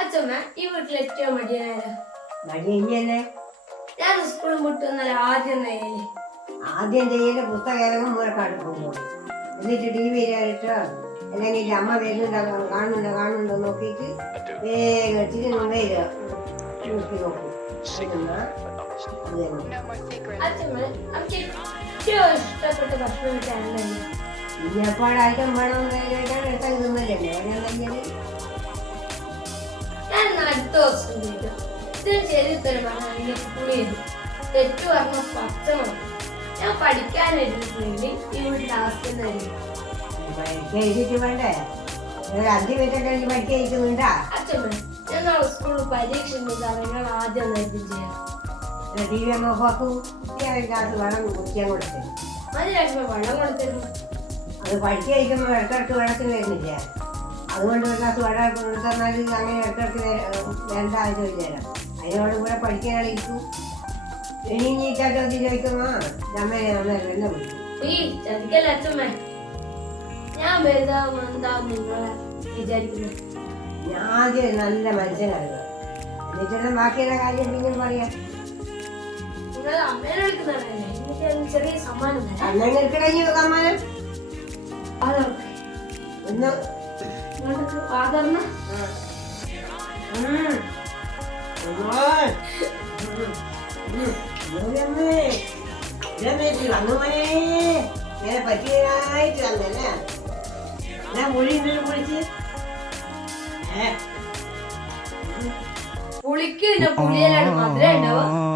അച്ഛമ്മ ഈ വീട്ടിൽ ഏറ്റവും മടിയനാരാ? മടി ഇനിയല്ലേ ഞാൻ സ്കൂളിൽ വിട്ടുവന്നാൽ ആദ്യം ചെയ്യല് പുസ്തകം മൂലക്കാട്ട് പോകുന്നു. എന്നിട്ട് ടി വി ഇട്ടോ അല്ലെങ്കിൽ അമ്മ വരുന്നുണ്ടോ കാണുന്നുണ്ടോ നോക്കിയിട്ട് വേഗം വെച്ചിട്ട് മുമ്പേ നോക്കി നോക്കും. അച്ഛമ്മ എനിക്ക് ഏറ്റവും ഇഷ്ടപ്പെട്ട ഭക്ഷണം വെച്ചാൽ ഇനിയപ്പോഴായിട്ടും വേണം തിന്നല്ലേ ഞാൻ അടുത്ത ദിവസം ചെയ്തു. ഇതിന് ശരി തരുമാണ് അതിന്റെ പുളി തെറ്റു പറഞ്ഞ പച്ചമുളക്. ഞാൻ പഠിക്കാനെഴുതിയില്ലെങ്കിൽ ഈ വീട്ടിൽ അവസ്ഥ എഴുതിട്ട് വേണ്ടേ? ഒരു 5 മിനിറ്റ് കഴിഞ്ഞ് പഠിക്കാ. അച്ഛമ്മ ഞാൻ നാളെ സ്കൂളിൽ പരീക്ഷ നിങ്ങൾ ആദ്യം നയിക്കും ചെയ്യാം. ടി വി അങ്ങ് ഓഫാക്കൂ. ഗ്ലാസ് വെള്ളം കുടിക്കാൻ കൊടുത്തു. അതിനച്ഛമ്മ വെള്ളം കൊടുത്തിരുന്നു. അത് പഠിക്കാതിരിക്കുമ്പോൾ ഇടക്കിടക്ക് വെള്ളത്തിന് വരുന്നില്ല. അതുകൊണ്ട് ഒരു ഗ്ലാസ് വെള്ളം കൊടുത്താൽ അങ്ങനെ ഇടക്കിടക്ക് വരേണ്ട ആവശ്യമില്ല. അതിനോട് കൂടെ പഠിക്കാനായിരിക്കും. ഇനി ചോദ്യം ചോദിക്കുമ്പോ അമ്മേനെ വെള്ളം കുടിക്കും. അച്ഛമ്മ ഞാൻ വലുതാവും എന്താവും നിങ്ങളെ വിചാരിക്കുന്നത്? ഞാൻ ആദ്യം നല്ല മനുഷ്യനായിരുന്നു. എന്നിട്ടുള്ള ബാക്കിയുള്ള കാര്യം പിന്നെയും പറയാം. നിങ്ങൾ അമ്മേനെ വിളിക്കുന്നതല്ലേ? എനിക്ക് ചെറിയ സമ്മാനം അമ്മേനെ എടുക്കണോ സമ്മാനം? ഒന്ന് ആദർന്ന പറ്റിയതായിട്ട് വന്നല്ലേ ഞാൻ മൊഴി വിളിച്ച് പുളിക്ക് പുളിയിലാണ് മധുര ഉണ്ടാവുക.